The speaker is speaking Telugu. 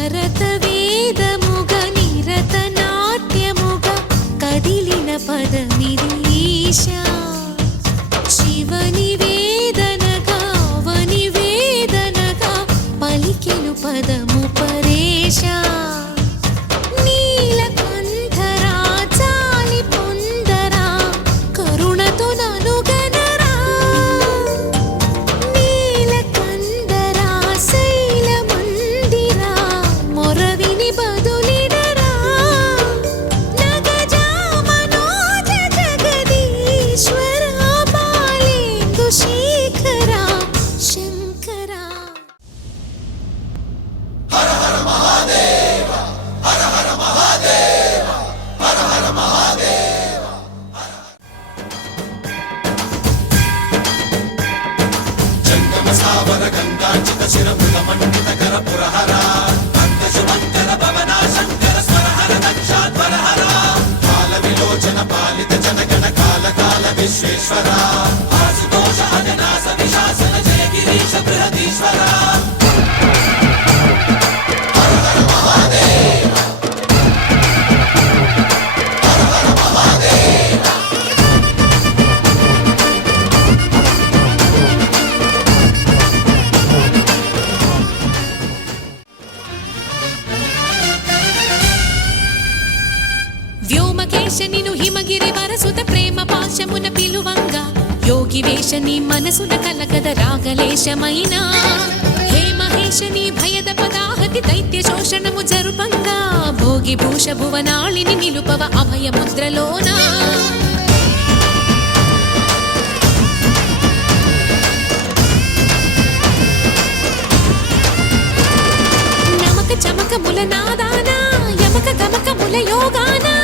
భరతవేదముగ నిరతనాట్యముగ కదిలిన పదమిది ఈశా శివని వేదనగా అవని వేదనగా పలికెను పదము పరేశా నీలకంఠరా చాలి పొందరా కరుణతో ననుగనరా నీలకందరా శైల మందిరా మొరవిని బదులిడరా నగజా మనోజ జగదీశ్వరా బాలేందు శేఖరా శంకరా. వ్యోమకేశ నిను హిమగిరి వరసుత ప్రేమ పాశమున పిలువంగా యోగి వేష నీ మనసున కలగద రాగలేశమైన హే మహేశ నీ భయద పదాహతి దైత్య శోషణము జరుపంగా భోగి భూష భువనాళిని నిలుపవ అభయ ముద్రలోన నమక చమకముల నాదానా యమక గమకముల యోగానా